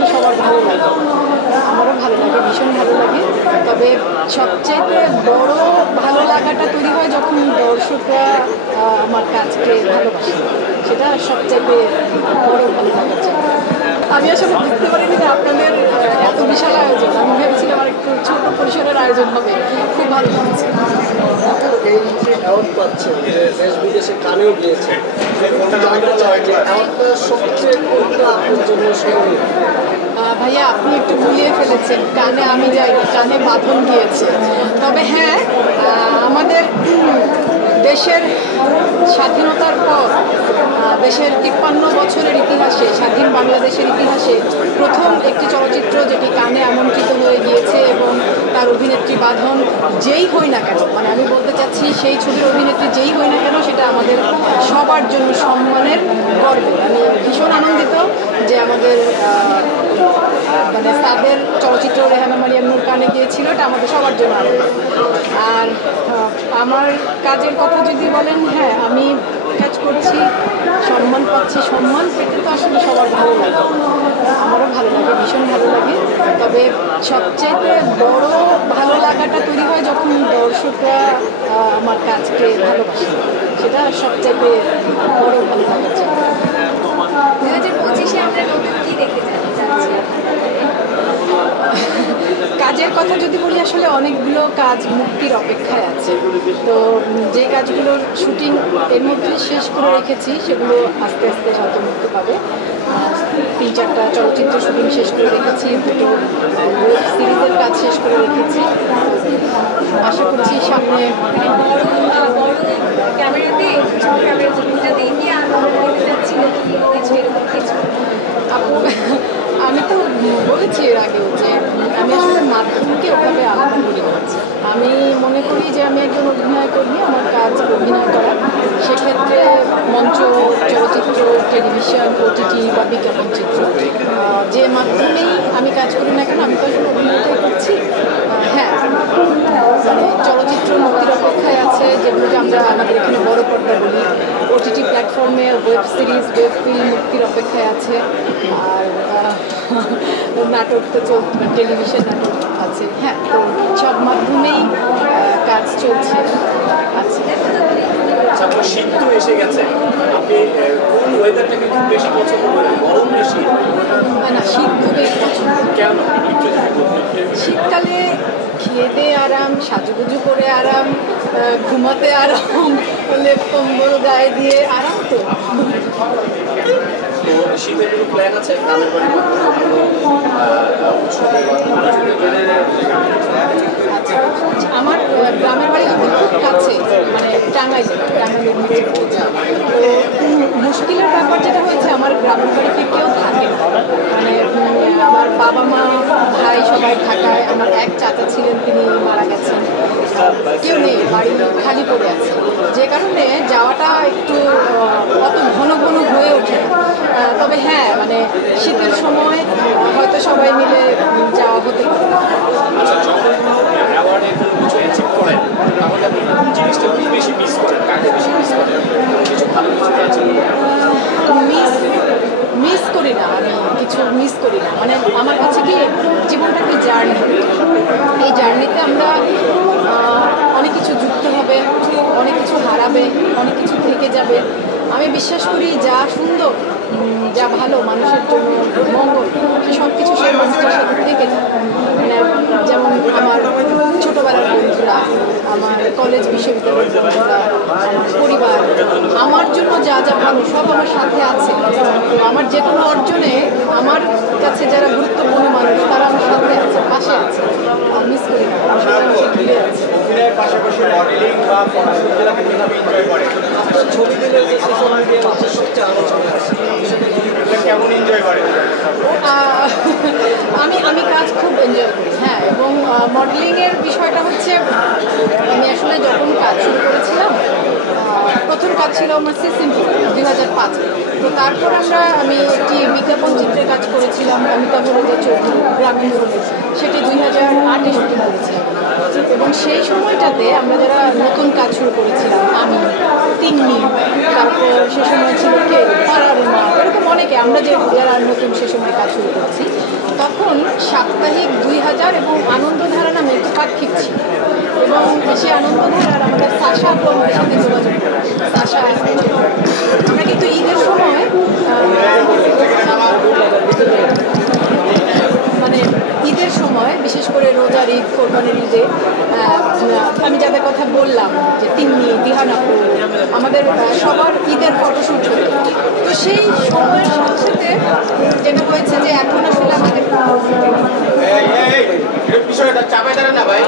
আসলে সবার ভালো লাগে, আমারও ভালো লাগে, ভীষণ ভালো লাগে। তবে সবচেয়ে বড় ভালো লাগাটা তৈরি হয় যখন দর্শকরা আমার কাজকে ভালোবাসে, সেটা সবচেয়ে বড় ভালো লাগার জায়গা। আমি আসলে বুঝতে পারিনি যে আপনাদের এত বিশাল আয়োজন, আমি ভেবেছিলাম আর একটু ছোট পরিসরের আয়োজন হবে। খুব ভালো লাগছে। এই যে অ্যাওয়ার্ড পাচ্ছেন, যে দেশ বিদেশে কানেও গিয়েছে, অ্যাওয়ার্ডটা সবচেয়ে কোনটা আপনার জন্য স্মরণীয়? ভাইয়া আপনি একটু ভুলিয়ে ফেলেছেন, কানে আমি যাইনি, কানে বাঁধন গিয়েছে। তবে হ্যাঁ, আমাদের দেশের স্বাধীনতার পর দেশের 53 বছরের ইতিহাসে, স্বাধীন বাংলাদেশের ইতিহাসে প্রথম একটি চলচ্চিত্র যেটি কানে আমন্ত্রিত হয়ে গিয়েছে এবং তার অভিনেত্রী বাঁধন যেই হই না কেন, মানে আমি বলতে চাচ্ছি সেই ছবির অভিনেত্রী যেই হই না কেন, সেটা আমাদের সবার জন্য সম্মানের গর্ব। আমি ভীষণ আনন্দিত যে আমাদের মানে তাদের চলচ্চিত্র রেহানা মারিয়াম নূর কানে গিয়েছিল, এটা আমাদের সবার জন্য আনন্দ। আর আমার কাজের কথা যদি বলেন, হ্যাঁ আমি কাজ করছি, সম্মান পাচ্ছি, সম্মান পেতে তো আসলে সবার ভালো লাগে, আমারও ভালো লাগে, ভীষণ ভালো লাগে। তবে সবচেয়ে বড় ভালো লাগাটা তৈরি হয় যখন দর্শকরা আমার কাজকে ভালোবাসে, সেটা সবচেয়ে বড় ভালো লাগার জায়গা। 2025-এ আমরা নতুন কি দেখতে চাচ্ছি? কাজের কথা যদি বলি, আসলে অনেকগুলো কাজ মুক্তির অপেক্ষায় আছে। তো যে কাজগুলোর শুটিং এর মধ্যে শেষ করে রেখেছি, সেগুলো আস্তে আস্তে হয়তো মুক্তি পাবে। 3-4টা চলচ্চিত্র শুটিং শেষ করে রেখেছি, দুটো ওয়েব সিরিজের কাজ শেষ করে রেখেছি। আশা করছি সামনে ক্যামেরাতে দিয়ে দেখতে চাচ্ছি কিছু এরকম কিছু। আপু, আমি তো বলেছি এর আগেও যে আমি আসলে মাধ্যমকে ওভাবে আলাদা করি না। আমি মনে করি যে আমি একজন অভিনয় কর্মী, আমার কাজ অভিনয় করা। সেক্ষেত্রে মঞ্চ, চলচ্চিত্র, টেলিভিশন, ওটিটি বা বিজ্ঞাপন চিত্র, যে মাধ্যমেই আমি কাজ করি না কেন, আমি তো আসলে অভিনয়টাই করছি। হ্যাঁ, মানে চলচ্চিত্র মুক্তির অপেক্ষায় আছে, যেগুলোকে আমরা আমাদের এখানে বড় পর্দা বলি। ওটিটি প্ল্যাটফর্মে ওয়েব সিরিজ, ওয়েব ফিল্ম মুক্তির অপেক্ষায় আছে। আর নাটক তো চলছে, টেলিভিশন নাটক আছে। হ্যাঁ, তো সব মাধ্যমেই কাজ চলছে আছে। আপনার শীত তো এসে গেছে, আপনি কোন ওয়েদারটাকে খুব বেশি পছন্দ করেন? গরম বেশি? না, শীত খুবই পছন্দ। কেন? শীতকালে খেয়ে দিয়ে আরাম, সাজুগুজু করে আরাম, ঘুমাতে আরাম, লেপ কম্বল গায়ে দিয়ে আরাম। তো তো শীতের কোনো প্ল্যান আছে গ্রামের বাড়ি? আচ্ছা, আমার গ্রামের বাড়ি খুব কাছে, মানে টাঙ্গাইলে তো মুশকিলের ব্যাপার যেটা হয়েছে, আমার গ্রামের বাড়িতে কেউ থাকে না। মানে আমার বাবা মা ভাই সবাই ঢাকায়, আমার এক চাচা ছিলেন, তিনি মারা গেছেন, কেউ নেই, বাড়ি খালি পড়ে আছে। যে কারণে যাওয়াটা একটু অত ঘন ঘন হয়ে ওঠে না। তবে হ্যাঁ, মানে শীতের সময় হয়তো সবাই মিলে যাওয়া হতে পারে। আচ্ছা, যখন অ্যাওয়ার্ডে কোনো কিছু অ্যাচিভ করেন, তাহলে আপনি কোন জিনিসটা খুব বেশি মিস করেন? কাকে বেশি মিস করেন? কিছু ভালো কিছু আছে? মিস করি না, আমি কিছু মিস করি না। মানে আমার কাছে কি জীবনটা একটা জার্নি, এই জার্নিতে আমরা অনেক কিছু যুক্ত হবে, অনেক কিছু হারাবে, অনেক কিছু থেকে যাবে। আমি বিশ্বাস করি যা সুন্দর, যা ভালো মানুষের জন্য মঙ্গল, সে সব কিছু সেই মানুষটার সাথে থেকে যায়। মানে যেমন আমার ছোটোবেলার বন্ধুরা, আমার কলেজ বিশ্ববিদ্যালয়ের বন্ধুরা, আমার পরিবার, আমার জন্য যা যা ভালো সব আমার সাথে আছে। আমার যে কোনো অর্জনে আমার কাছে যারা গুরুত্বপূর্ণ মানুষ, তারা আমার সাথে আছে, পাশে আছে। মিস করি না, সবাই আমাকে ঘিরে আছে। অভিনয়ের পাশাপাশি মডেলিং বা ফটোশুটগুলোকে কিভাবে এনজয় করে? ছবি দিলে যে সোশ্যাল মিডিয়া সবচেয়ে আলোচনা আছে, কেমন এনজয় করে? আমি কাজ খুব এনজয় করি। হ্যাঁ, এবং মডেলিংয়ের বিষয়টা হচ্ছে, আমি আসলে যখন কাজ শুরু করেছিলাম, প্রথম কাজ ছিল আমার সিম্পল 2005। তো তারপর আমি একটি বিজ্ঞাপন চিত্রে কাজ করেছি করেছিলাম অমিতাভ রেজা চৌধুরী গ্রামীণ ফোনে, সেটি 2008-এ শুটিং করেছিলাম। এবং সেই সময়টাতে আমরা যারা নতুন কাজ শুরু করেছিলাম, আমি, তিন্নি, তারপর সে সময় ছিল কে পারারুমা, এরকম অনেকে আমরা যারা নতুন সে সময় কাজ শুরু করেছি, তখন সাপ্তাহিক 2000 এবং আনন্দধারা নামে একটু পাক্ষিক ছিল। এবং সেই আনন্দধারার আমাদের সাশা কর্মের সাথে যোগাযোগ করি। সাশা আমরা কিন্তু ঈদের সময় মানে ঈদের সময় বিশেষ করে রোজার ঈদ, কোরবানির ঈদে আমি যাদের কথা বললাম যে তিন্নি, দিহান আপু, আমাদের সবার ঈদের ফটোশ্যুট হতো। তো সেই সময়ের সাথে সাথে যেটা হয়েছে যে এখন আসলে আমাদের বিষয়টা চাপে দেয় না ভাই।